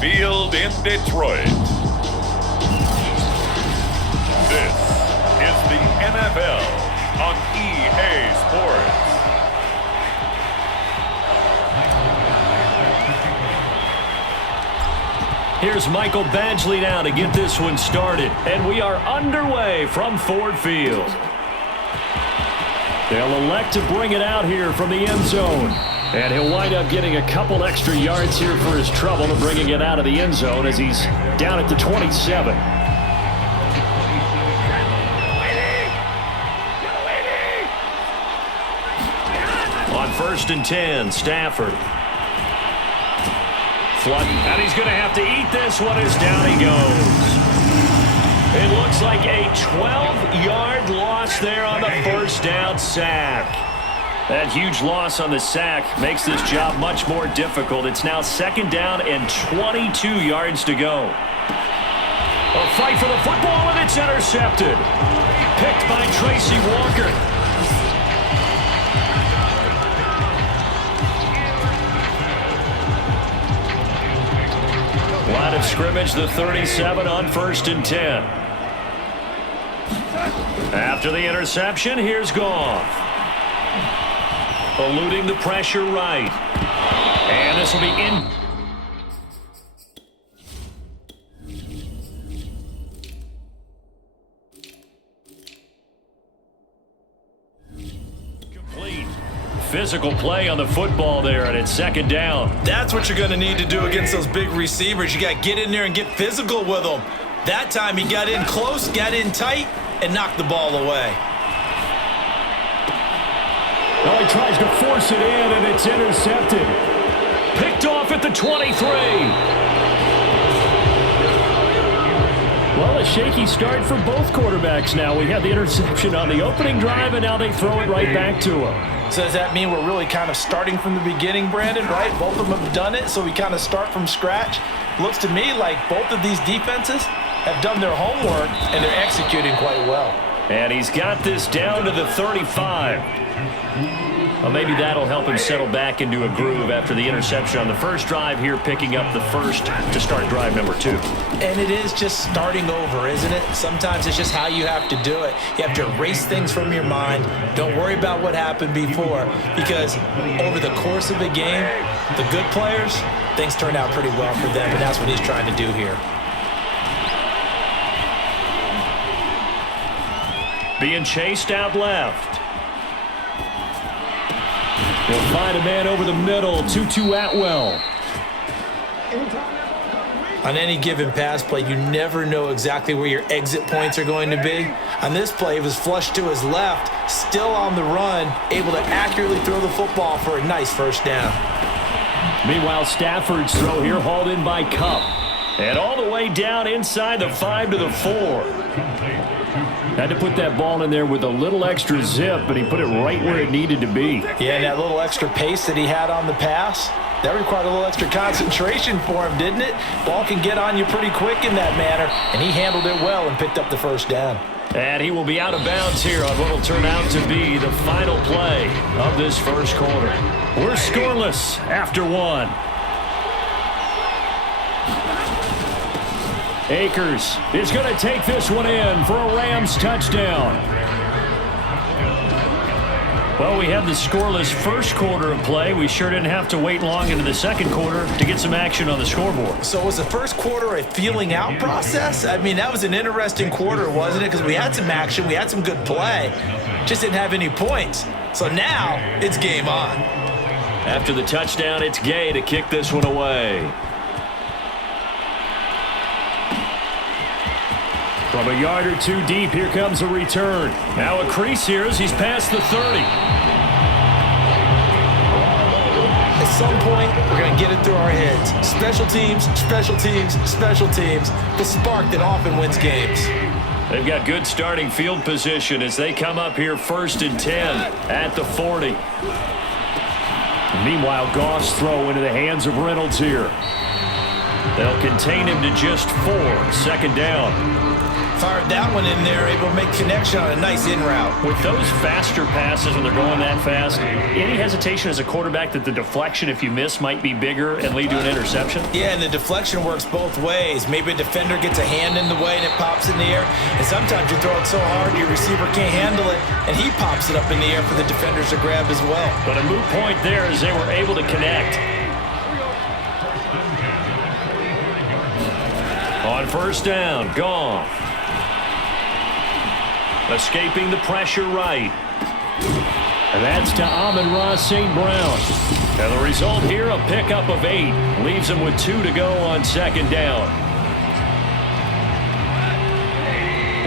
Field in Detroit. This is the NFL on EA Sports. Here's Michael Badgley now to get this one started. And we are underway from Ford Field. They'll elect to bring it out here from the end zone. And he'll wind up getting a couple extra yards here for his trouble to bringing it out of the end zone as he's down at the 27. On 1st and 10, Stafford. Flooding, and he's going to have to eat this one as down he goes. It looks like a 12-yard loss there on the first down sack. That huge loss on the sack makes this job much more difficult. It's now 2nd down and 22 yards to go. A fight for the football, and it's intercepted. Picked by Tracy Walker. Line of scrimmage, the 37 on 1st and 10. After the interception, here's Goff. Eluding the pressure right. And this will be in. Complete. Physical play on the football there, and it's 2nd down. That's what you're going to need to do against those big receivers. You got to get in there and get physical with them. That time he got in close, got in tight, and knocked the ball away. Well, he tries to force it in, and it's intercepted. Picked off at the 23. Well, a shaky start for both quarterbacks now. We had the interception on the opening drive, and now they throw it right back to him. So does that mean we're really kind of starting from the beginning, Brandon, right? Both of them have done it, so we kind of start from scratch. Looks to me like both of these defenses have done their homework, and they're executing quite well. And he's got this down to the 35. Well, maybe that'll help him settle back into a groove after the interception on the first drive here, picking up the first to start drive number 2. And it is just starting over, isn't it? Sometimes it's just how you have to do it. You have to erase things from your mind. Don't worry about what happened before, because over the course of a game, the good players, things turn out pretty well for them, and that's what he's trying to do here. Being chased out left. He'll find a man over the middle, Tutu Atwell. On any given pass play, you never know exactly where your exit points are going to be. On this play, it was flushed to his left, still on the run, able to accurately throw the football for a nice first down. Meanwhile, Stafford's throw here hauled in by Kupp. And all the way down inside the 5 to the 4. Had to put that ball in there with a little extra zip, but he put it right where it needed to be. Yeah, and that little extra pace that he had on the pass, that required a little extra concentration for him, didn't it? Ball can get on you pretty quick in that manner, and he handled it well and picked up the first down. And he will be out of bounds here on what will turn out to be the final play of this first quarter. We're scoreless after 1. Akers is going to take this one in for a Rams touchdown. Well, we had the scoreless first quarter of play. We sure didn't have to wait long into the second quarter to get some action on the scoreboard. So was the first quarter a feeling out process? I mean, that was an interesting quarter, wasn't it? Because we had some action, we had some good play, just didn't have any points. So now it's game on. After the touchdown, it's Gay to kick this one away. From a yard or 2 deep, here comes a return. Now a crease here as he's past the 30. At some point, we're going to get it through our heads. Special teams, special teams, special teams. The spark that often wins games. They've got good starting field position as they come up here 1st and 10 at the 40. Meanwhile, Goff's throw into the hands of Reynolds here. They'll contain him to just 4, 2nd down. Fired that one in there, able to make connection on a nice in route. With those faster passes when they're going that fast, any hesitation as a quarterback that the deflection, if you miss, might be bigger and lead to an interception? Yeah, and the deflection works both ways. Maybe a defender gets a hand in the way and it pops in the air. And sometimes you throw it so hard your receiver can't handle it, and he pops it up in the air for the defenders to grab as well. But a moot point there as they were able to connect. On first down, Goff. Escaping the pressure right. And that's to Amon-Ra St. Brown. And the result here, a pickup of 8. Leaves him with 2 to go on second down.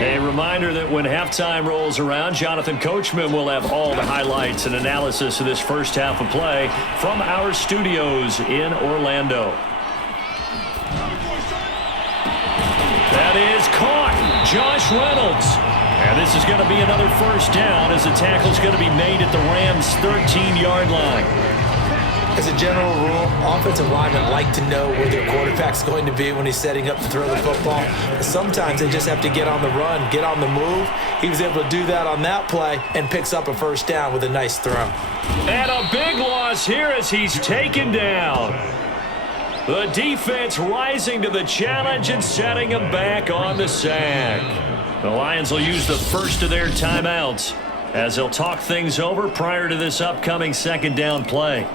A reminder that when halftime rolls around, Jonathan Coachman will have all the highlights and analysis of this first half of play from our studios in Orlando. That is caught. Josh Reynolds. And this is going to be another first down as the tackle's going to be made at the Rams' 13-yard line. As a general rule, offensive linemen like to know where their quarterback's going to be when he's setting up to throw the football. But sometimes they just have to get on the run, get on the move. He was able to do that on that play and picks up a first down with a nice throw. And a big loss here as he's taken down. The defense rising to the challenge and setting him back on the sack. The Lions will use the first of their timeouts as they'll talk things over prior to this upcoming second down play.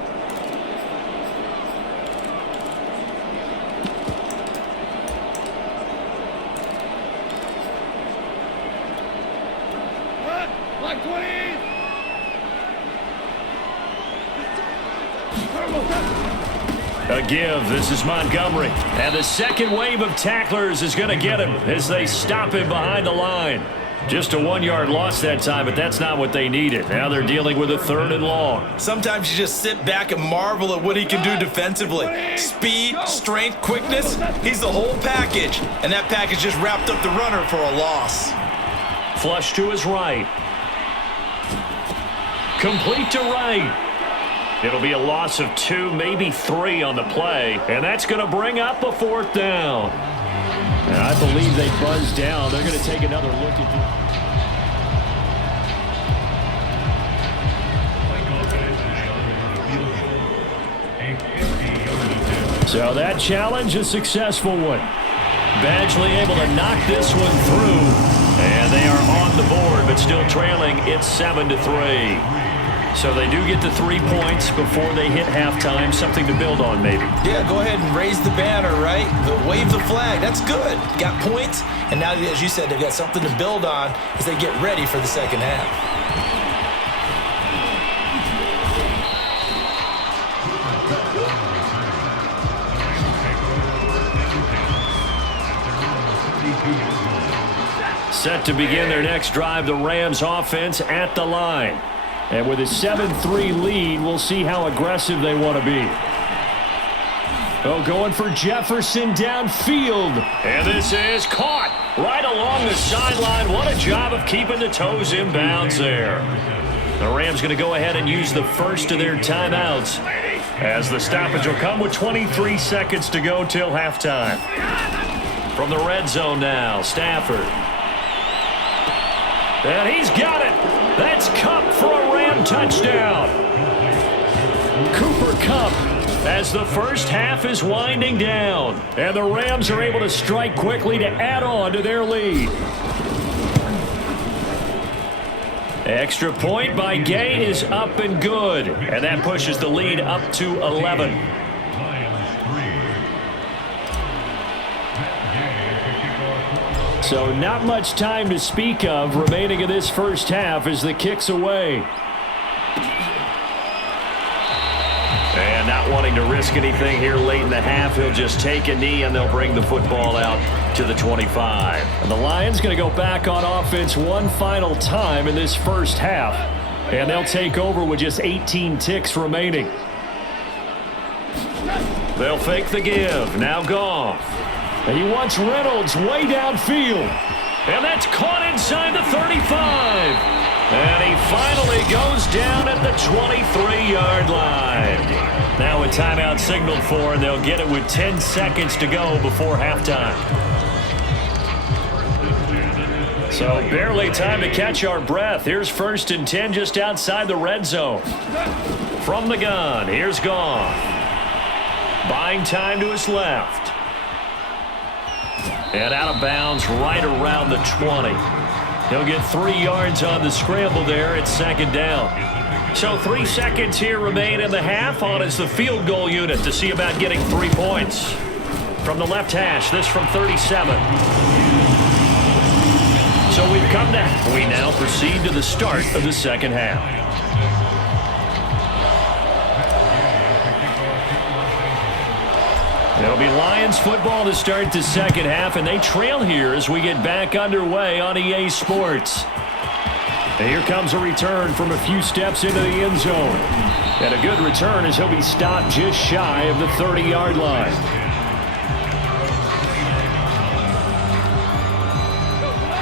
A give. This is Montgomery. And the second wave of tacklers is going to get him as they stop him behind the line. Just a 1-yard loss that time, but that's not what they needed. Now they're dealing with a 3rd and long. Sometimes you just sit back and marvel at what he can do defensively. Speed, strength, quickness, he's the whole package. And that package just wrapped up the runner for a loss. Flush to his right. Complete to right. It'll be a loss of 2, maybe 3 on the play, and that's going to bring up a 4th down. And I believe they buzzed down. They're going to take another look at this. So that challenge, a successful one. Badgley able to knock this one through, and they are on the board, but still trailing. It's 7-3. So they do get the 3 points before they hit halftime, something to build on maybe. Yeah, go ahead and raise the banner, right? Wave the flag. That's good. Got points, and now, as you said, they've got something to build on as they get ready for the second half. Set to begin their next drive, the Rams offense at the line. And with a 7-3 lead, we'll see how aggressive they want to be. Oh, going for Jefferson downfield. And this is caught right along the sideline. What a job of keeping the toes in bounds there. The Rams going to go ahead and use the first of their timeouts as the stoppage will come with 23 seconds to go till halftime. From the red zone now, Stafford. And he's got it. That's Kupp for a Ram touchdown. Cooper Kupp as the first half is winding down. And the Rams are able to strike quickly to add on to their lead. Extra point by Gay is up and good. And that pushes the lead up to 11. So not much time to speak of remaining in this first half as the kick's away. And not wanting to risk anything here late in the half, he'll just take a knee and they'll bring the football out to the 25. And the Lions going to go back on offense one final time in this first half. And they'll take over with just 18 ticks remaining. They'll fake the give. Now Goff. And he wants Reynolds way downfield. And that's caught inside the 35. And he finally goes down at the 23-yard line. Now a timeout signaled for, and they'll get it with 10 seconds to go before halftime. So barely time to catch our breath. Here's 1st and 10 just outside the red zone. From the gun, here's Goff. Buying time to his left. And out of bounds right around the 20. He'll get 3 yards on the scramble there at 2nd down. So 3 seconds here remain in the half. On is the field goal unit to see about getting 3 points. From the left hash, this from 37. So we've come to, we now proceed to the start of the 2nd half. It'll be Lions football to start the 2nd half, and they trail here as we get back underway on EA Sports. And here comes a return from a few steps into the end zone. And a good return as he'll be stopped just shy of the 30-yard line.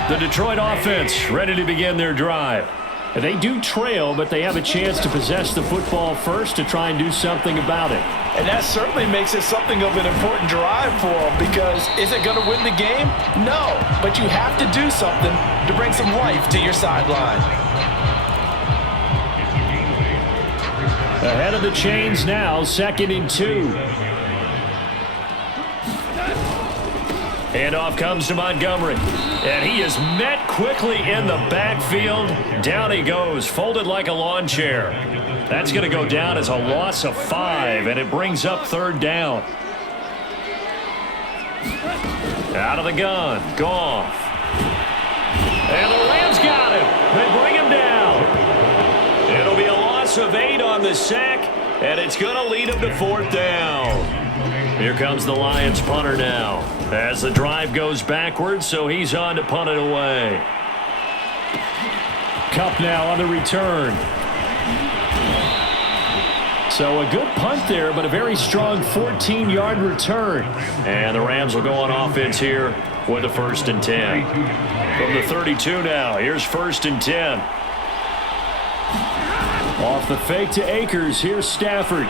The Detroit offense ready to begin their drive. They do trail, but they have a chance to possess the football first to try and do something about it. And that certainly makes it something of an important drive for them, because is it going to win the game? No, but you have to do something to bring some life to your sideline. Ahead of the chains now, 2nd and 2. Handoff comes to Montgomery. And he is met quickly in the backfield. Down he goes, folded like a lawn chair. That's going to go down as a loss of 5, and it brings up 3rd down. Out of the gun, Goff. And the Rams got him. They bring him down. It'll be a loss of 8 on the sack, and it's going to lead him to 4th down. Here comes the Lions punter now as the drive goes backwards, so he's on to punt it away. Kupp now on the return. So a good punt there, but a very strong 14-yard return. And the Rams will go on offense here with a 1st and 10. From the 32 now, here's 1st and 10. Off the fake to Akers, here's Stafford.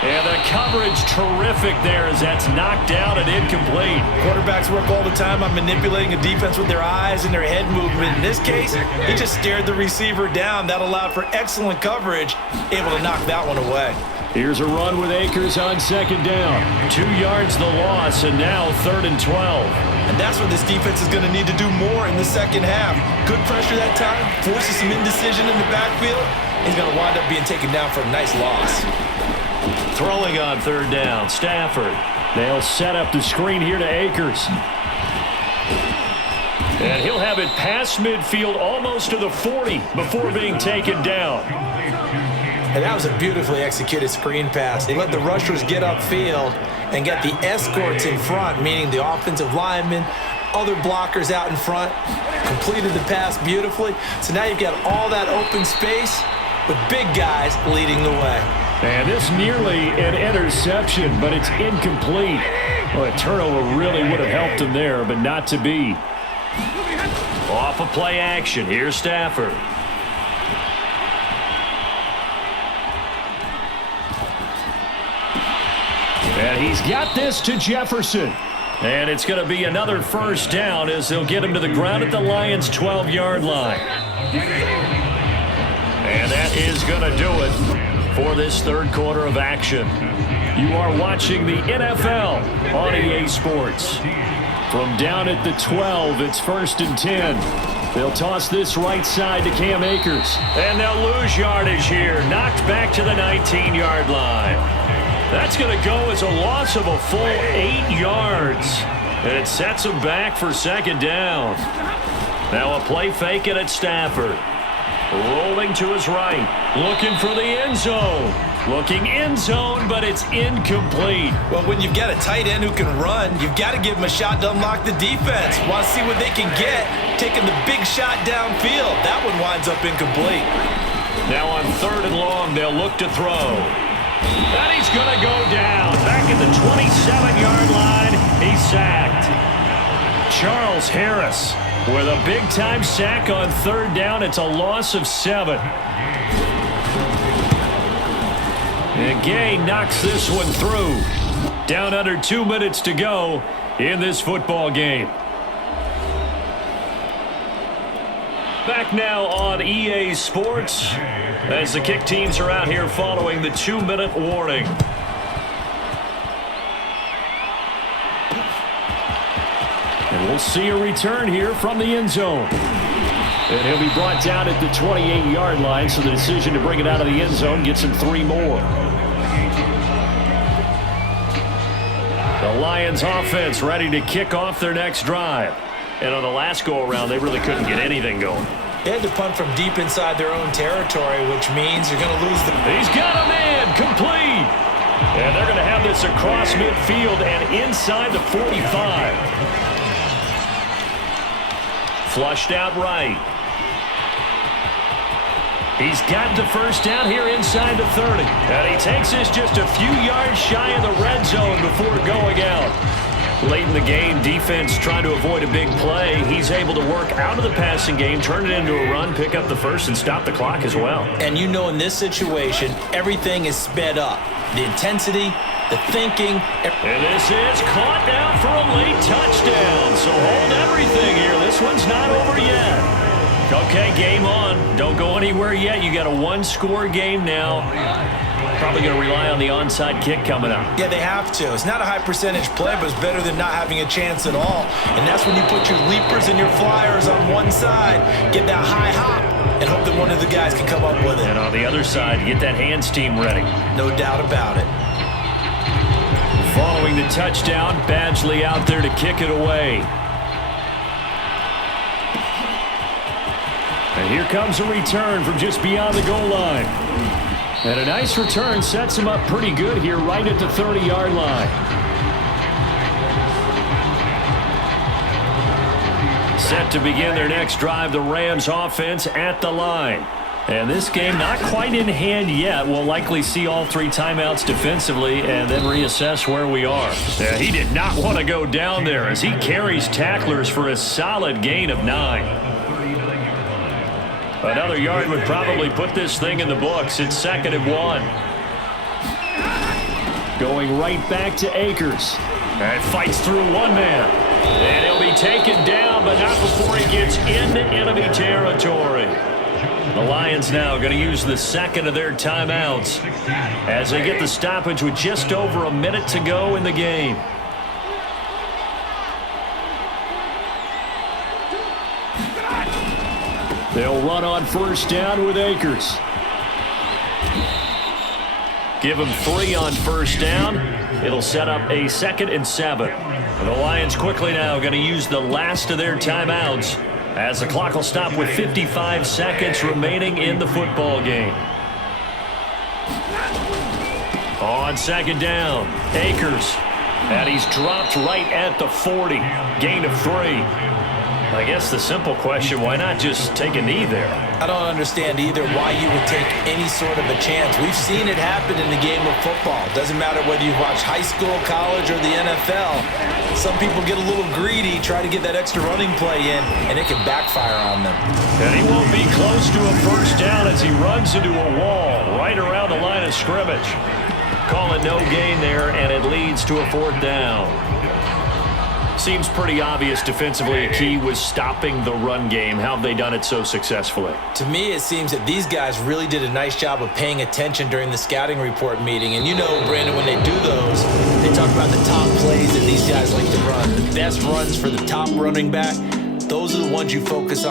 And the coverage terrific there as that's knocked out and incomplete. Quarterbacks work all the time on manipulating a defense with their eyes and their head movement. In this case, he just stared the receiver down. That allowed for excellent coverage, able to knock that one away. Here's a run with Akers on 2nd down. 2 yards the loss, and now 3rd and 12. And that's what this defense is going to need to do more in the 2nd half. Good pressure that time, forces some indecision in the backfield. He's going to wind up being taken down for a nice loss. Throwing on 3rd down, Stafford. They'll set up the screen here to Akers. And he'll have it past midfield almost to the 40 before being taken down. And that was a beautifully executed screen pass. They let the rushers get upfield and get the escorts in front, meaning the offensive linemen, other blockers out in front, completed the pass beautifully. So now you've got all that open space with big guys leading the way. And this nearly an interception, but it's incomplete. Well, a turnover really would have helped him there, but not to be. Off of play action, here's Stafford. And he's got this to Jefferson. And it's going to be another 1st down as they'll get him to the ground at the Lions' 12-yard line. And that is going to do it for this 3rd quarter of action. You are watching the NFL on EA Sports. From down at the 12, it's 1st and 10. They'll toss this right side to Cam Akers. And they'll lose yardage here. Knocked back to the 19-yard line. That's going to go as a loss of a full 8 yards. And it sets them back for 2nd down. Now a play fake it at Stafford. Rolling to his right. Looking for the end zone. Looking end zone, but it's incomplete. Well, when you've got a tight end who can run, you've got to give him a shot to unlock the defense. Want to see what they can get, taking the big shot downfield. That one winds up incomplete. Now on 3rd and long, they'll look to throw. And he's going to go down. Back at the 27-yard line, he's sacked. Charles Harris with a big-time sack on 3rd down. It's a loss of 7. And Gay knocks this one through. Down under 2 minutes to go in this football game. Back now on EA Sports as the kick teams are out here following the 2-minute warning. And we'll see a return here from the end zone. And he'll be brought down at the 28-yard line, so the decision to bring it out of the end zone gets him 3 more. The Lions offense ready to kick off their next drive. And on the last go-around, they really couldn't get anything going. They had to punt from deep inside their own territory, which means you're going to lose the... He's got a man, complete. And they're going to have this across midfield and inside the 45. Flushed out right. He's got the first down here inside the 30. And he takes this just a few yards shy of the red zone before going out. Late in the game, defense trying to avoid a big play. He's able to work out of the passing game, turn it into a run, pick up the first, and stop the clock as well. And you know in this situation, everything is sped up. The intensity, the thinking. And this is caught now for a late touchdown. So hold everything here. This one's not over yet. Okay, game on. Don't go anywhere yet. You got a one-score game now. Probably going to rely on the onside kick coming up. Yeah, they have to. It's not a high percentage play, but it's better than not having a chance at all. And that's when you put your leapers and your flyers on one side, get that high hop, and hope that one of the guys can come up with it. And on the other side, get that hands team ready. No doubt about it. Following the touchdown, Badgley out there to kick it away. And here comes a return from just beyond the goal line. And a nice return sets him up pretty good here right at the 30-yard line. Set to begin their next drive, the Rams offense at the line. And this game not quite in hand yet. We'll likely see all 3 timeouts defensively and then reassess where we are. Yeah, he did not want to go down there as he carries tacklers for a solid gain of 9. Another yard would probably put this thing in the books. It's 2nd and 1. Going right back to Akers. And fights through one man. And he'll be taken down, but not before he gets into enemy territory. The Lions now going to use the 2nd of their timeouts as they get the stoppage with just over a minute to go in the game. They'll run on first down with Akers. Give him 3 on first down. It'll set up a 2nd and 7. The Lions quickly now going to use the last of their timeouts as the clock will stop with 55 seconds remaining in the football game. On 2nd down, Akers. And he's dropped right at the 40. Gain of 3. I guess the simple question, why not just take a knee there? I don't understand either why you would take any sort of a chance. We've seen it happen in the game of football. Doesn't matter whether you watch high school, college, or the NFL. Some people get a little greedy, try to get that extra running play in, and it can backfire on them. And he won't be close to a first down as he runs into a wall right around the line of scrimmage. Call it no gain there, and it leads to a 4th down. Seems pretty obvious defensively a key was stopping the run game. How have they done it so successfully? To me, it seems that these guys really did a nice job of paying attention during the scouting report meeting. And you know, Brandon, when they do those, they talk about the top plays that these guys like to run. The best runs for the top running back, those are the ones you focus on.